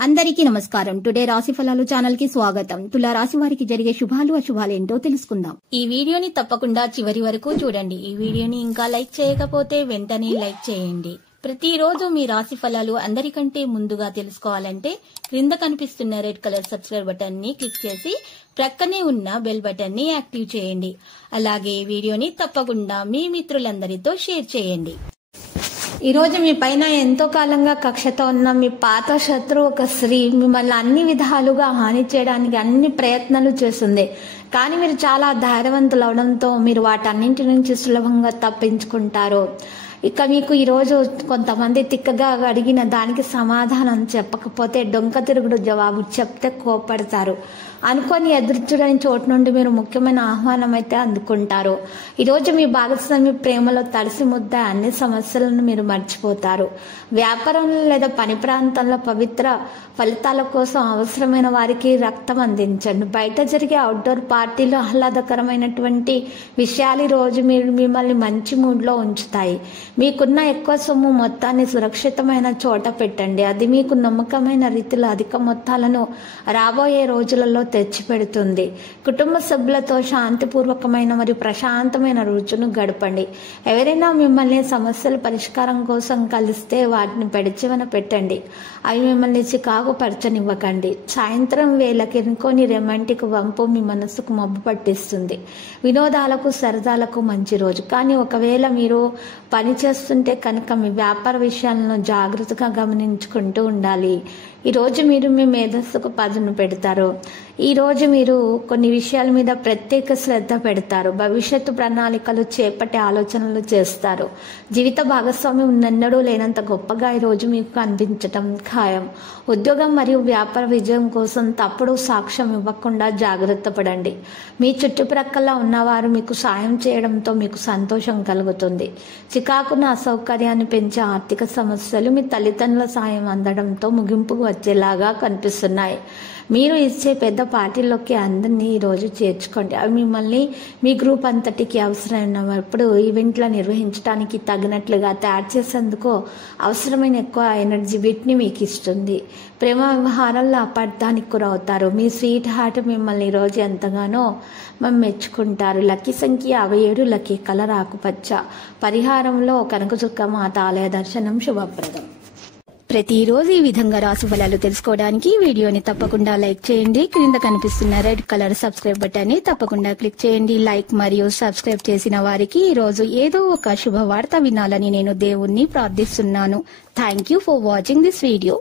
అందరికీ నమస్కారం. టుడే రాశి ఫలాలు ఛానల్ కి స్వాగతం. తులా రాశి వారికి జరిగే శుభాలు అశుభాలు ఏంటో తెలుసుకుందాం. ఈ వీడియోని తప్పకుండా చివరి వరకు చూడండి. ఈ వీడియోని ఇంకా లైక్ చేయకపోతే వెంటనే లైక్ చేయండి. ప్రతిరోజు మీ రాశి ఫలాలు అందరికంటే ముందుగా తెలుసుకోవాలంటే క్రింద కనిపిస్తున్న రెడ్ కలర్ సబ్స్క్రైబ్ బటన్ ని క్లిక్ చేసి ప్రక్కనే ఉన్న బెల్ బటన్ ని యాక్టివ్ చేయండి. అలాగే వీడియోని తప్పకుండా మీ మిత్రులందరితో షేర్ చేయండి. ఈ రోజు మీ పైన ఎంతో కాలంగా కక్షతో ఉన్న మీ పాత శత్రువు ఒక స్త్రీ మిమ్మల్ని అన్ని విధాలుగా హాని చేయడానికి అన్ని ప్రయత్నాలు చేస్తుంది. కానీ మీరు చాలా ధైర్యవంతులు అవడంతో మీరు వాటన్నింటి నుంచి సులభంగా తప్పించుకుంటారు. ఇక మీకు ఈరోజు కొంతమంది తిక్కగా అడిగిన దానికి సమాధానం చెప్పకపోతే డొంక తిరుగుడు జవాబు చెప్తే కోపడతారు. అనుకోని ఎదురుచూడని చోటు నుండి మీరు ముఖ్యమైన ఆహ్వానం అయితే అందుకుంటారు. ఈరోజు మీ భాగస్వామి ప్రేమలో తడిసి ముద్ద అన్ని సమస్యలను మీరు మర్చిపోతారు. వ్యాపారంలో లేదా పని ప్రాంతంలో పవిత్ర ఫలితాల కోసం అవసరమైన వారికి రక్తం అందించండి. బయట జరిగే అవుట్డోర్ పార్టీలో ఆహ్లాదకరమైనటువంటి విషయాలు ఈ రోజు మిమ్మల్ని మంచి మూడ్లో ఉంచుతాయి. మీకున్న ఎక్కువ సొమ్ము మొత్తాన్ని సురక్షితమైన చోట పెట్టండి. అది మీకు నమ్మకమైన రీతిలో అధిక మొత్తాలను రాబోయే రోజులలో తెచ్చిపెడుతుంది. కుటుంబ సభ్యులతో శాంతిపూర్వకమైన మరియు ప్రశాంతమైన రోజును గడపండి. ఎవరైనా మిమ్మల్ని సమస్యల పరిష్కారం కోసం కలిస్తే వాటిని పెడచివన పెట్టండి. అవి మిమ్మల్ని చికాకు పరచనివ్వకండి. సాయంత్రం వేళకి కొన్ని రొమాంటిక్ వంపు మీ మనసుకు మబ్బు పట్టిస్తుంది. వినోదాలకు సరదాలకు మంచి రోజు. కానీ ఒకవేళ మీరు పని చేస్తుంటే కనుక మీ వ్యాపార విషయాలను జాగ్రత్తగా గమనించుకుంటూ ఉండాలి. ఈరోజు మీరు మీ మేధస్సుకు పదును పెడతారు. ఈరోజు మీరు కొన్ని విషయాల మీద ప్రత్యేక శ్రద్ధ పెడతారు. భవిష్యత్తు ప్రణాళికలు చేపట్టే ఆలోచనలు చేస్తారు. జీవిత భాగస్వామ్యం ఉన్నెన్నడూ లేనంత గొప్పగా ఈరోజు మీకు కనిపించటం ఖాయం. ఉద్యోగం మరియు వ్యాపార విజయం కోసం తప్పుడు సాక్ష్యం ఇవ్వకుండా జాగ్రత్త పడండి. మీ చుట్టుప్రక్కల ఉన్నవారు మీకు సాయం చేయడంతో మీకు సంతోషం కలుగుతుంది. చికాకున అసౌకర్యాన్ని పెంచే ఆర్థిక సమస్యలు మీ తల్లిదండ్రుల సాయం అందడంతో ముగింపుకు వచ్చేలాగా కనిపిస్తున్నాయి. మీరు ఇచ్చే పెద్ద పార్టీలోకి అందరినీ ఈరోజు చేర్చుకోండి. అవి మిమ్మల్ని మీ గ్రూప్ అంతటికి అవసరమైనప్పుడు ఈవెంట్లు నిర్వహించడానికి తగినట్లుగా తయారు చేసేందుకు అవసరమైన ఎక్కువ ఎనర్జీ వీటిని మీకు ఇస్తుంది. ప్రేమ వ్యవహారాల్లో అపార్థానికి గురవుతారు. మీ స్వీట్ హార్ట్ మిమ్మల్ని ఈరోజు ఎంతగానో మెచ్చుకుంటారు. లక్కీ సంఖ్య 57, లక్కీ కలర్ ఆకుపచ్చ. పరిహారంలో కనకదుర్గ మాత ఆలయ దర్శనం శుభప్రదం. ప్రతిరోజు ఈ విధంగా రాశి ఫలాలు తెలుసుకోవడానికి వీడియోని తప్పకుండా లైక్ చేయండి. క్రింద కనిపిస్తున్న రెడ్ కలర్ సబ్స్క్రైబ్ బటన్ ని తప్పకుండా క్లిక్ చేయండి. లైక్ మరియు సబ్స్క్రైబ్ చేసిన వారికి ఈ రోజు ఏదో ఒక శుభవార్త వినాలని నేను దేవుణ్ణి ప్రార్థిస్తున్నాను. Thank you for watching this video.